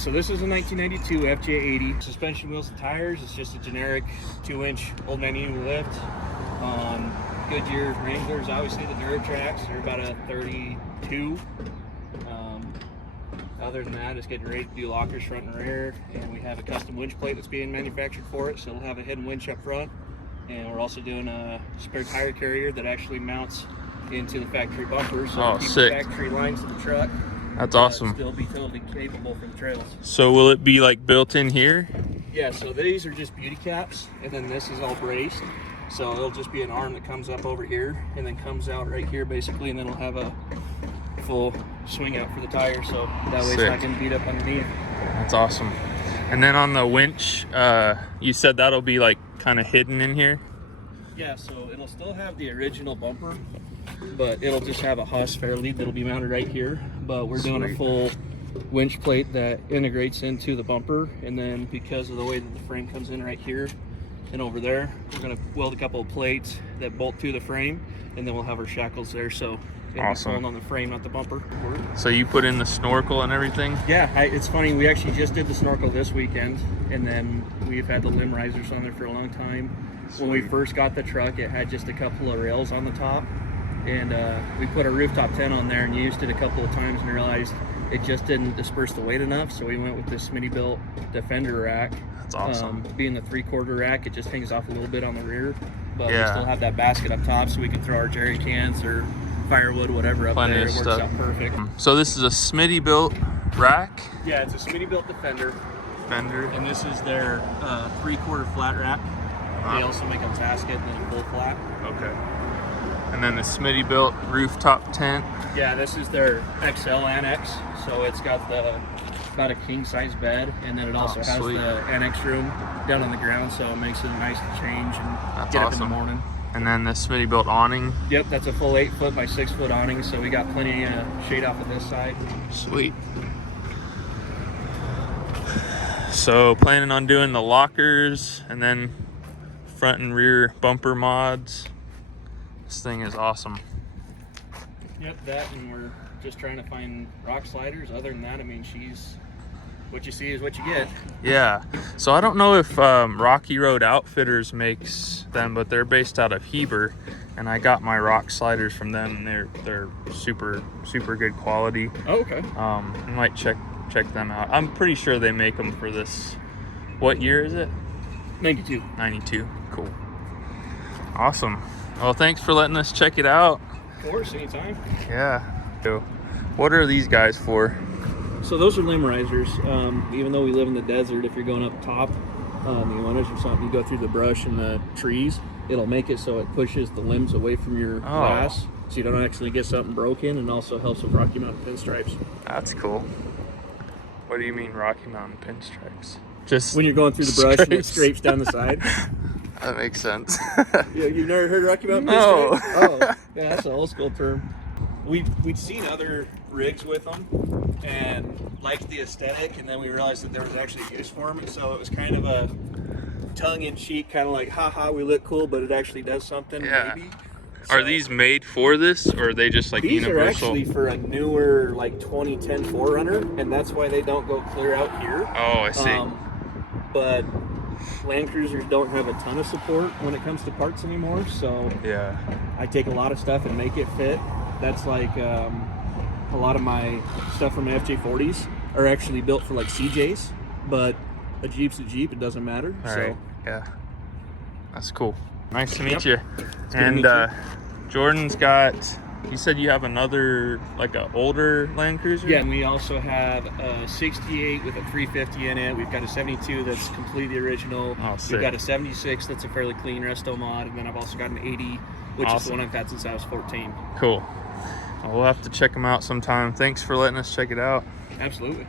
so this is a 1992 FJ80. Suspension wheels and tires. It's just a generic 2-inch Old Man Emu lift. Goodyear Wranglers, obviously the Duratrax, they're about a 32. Other than that, it's getting ready to do lockers front and rear, and we have a custom winch plate that's being manufactured for it, so it'll have a hidden winch up front. And we're also doing a spare tire carrier that actually mounts into the factory bumper, so keep the factory lines to the truck. That's awesome. Still be totally capable for the trails. So will it be like built in here? Yeah, so these are just beauty caps, and then this is all braced. So it'll just be an arm that comes up over here and then comes out right here basically, and then it'll have a full swing out for the tire, so that way it's not going to beat up underneath. That's awesome. And then on the winch, you said that'll be like kind of hidden in here? Yeah, so it'll still have the original bumper, but it'll just have a Haas fair lead that'll be mounted right here. But we're doing a full winch plate that integrates into the bumper, and then because of the way that the frame comes in right here and over there, we're going to weld a couple of plates that bolt to the frame, and then we'll have our shackles there, so it'll be pulling on the frame, not the bumper. So you put in the snorkel and everything? Yeah, it's funny, we actually just did the snorkel this weekend, and then we've had the limb risers on there for a long time. When we first got the truck, it had just a couple of rails on the top, and we put a rooftop tent on there and used it a couple of times and realized it just didn't disperse the weight enough, so we went with this Smittybilt Defender rack. That's awesome. Being the 3/4 rack, it just hangs off a little bit on the rear, but we still have that basket up top so we can throw our jerry cans or firewood, whatever, up there. It works out perfect. So this is a Smittybilt rack? Yeah, it's a Smittybilt Defender. And this is their 3/4 flat rack. They also make a basket and then a full flat. Okay. And then the Smittybilt rooftop tent. Yeah, this is their XL Annex. So it's got about a king size bed, and then it also has the annex room down on the ground, so it makes it nice to change and get up in the morning. And then the Smittybilt awning. Yep, that's a full 8-foot by 6-foot awning, so we got plenty of shade off of this side. Sweet. So planning on doing the lockers and then front and rear bumper mods. This thing is awesome. Yep, that, and we're just trying to find rock sliders. Other than that, I mean, what you see is what you get. Yeah. So I don't know if Rocky Road Outfitters makes them, but they're based out of Heber, and I got my rock sliders from them, and they're super good quality. Oh, okay. I might check them out. I'm pretty sure they make them for this. What year is it? 92. 92. Cool. Awesome. Well, thanks for letting us check it out. Of course, anytime. Yeah. So, what are these guys for? So those are limb risers. Even though we live in the desert, if you're going up top, the Ionas or something, you go through the brush and the trees, it'll make it so it pushes the limbs away from your glass, so you don't actually get something broken, and also helps with Rocky Mountain pinstripes. That's cool. What do you mean Rocky Mountain pinstripes? Just when you're going through the brush and it scrapes down the side. That makes sense. Yeah, you've never heard Rocky Mountain pinstripes? No. Oh, yeah, that's an old school term. We'd seen other rigs with them and liked the aesthetic, and then we realized that there was actually use for them, and so it was kind of a tongue-in-cheek, kind of like, haha, we look cool, but it actually does something, maybe. So, are these made for this, or are they just like these universal? These are actually for a newer, like 2010 4Runner, and that's why they don't go clear out here. Oh, I see. But Landcruisers don't have a ton of support when it comes to parts anymore, so yeah, I take a lot of stuff and make it fit. That's like a lot of my stuff from FJ40s are actually built for like CJs, but a Jeep's a Jeep, it doesn't matter. Right. Yeah, that's cool. Nice to meet you. It's and Jordan's got, you said you have another, like an older Landcruiser? Yeah, and we also have a 68 with a 350 in it. We've got a 72 that's completely original. Oh, sick. We've got a 76 that's a fairly clean resto mod, and then I've also got an 80, which is the one I've had since I was 14. Cool. We'll have to check them out sometime. Thanks for letting us check it out. Absolutely.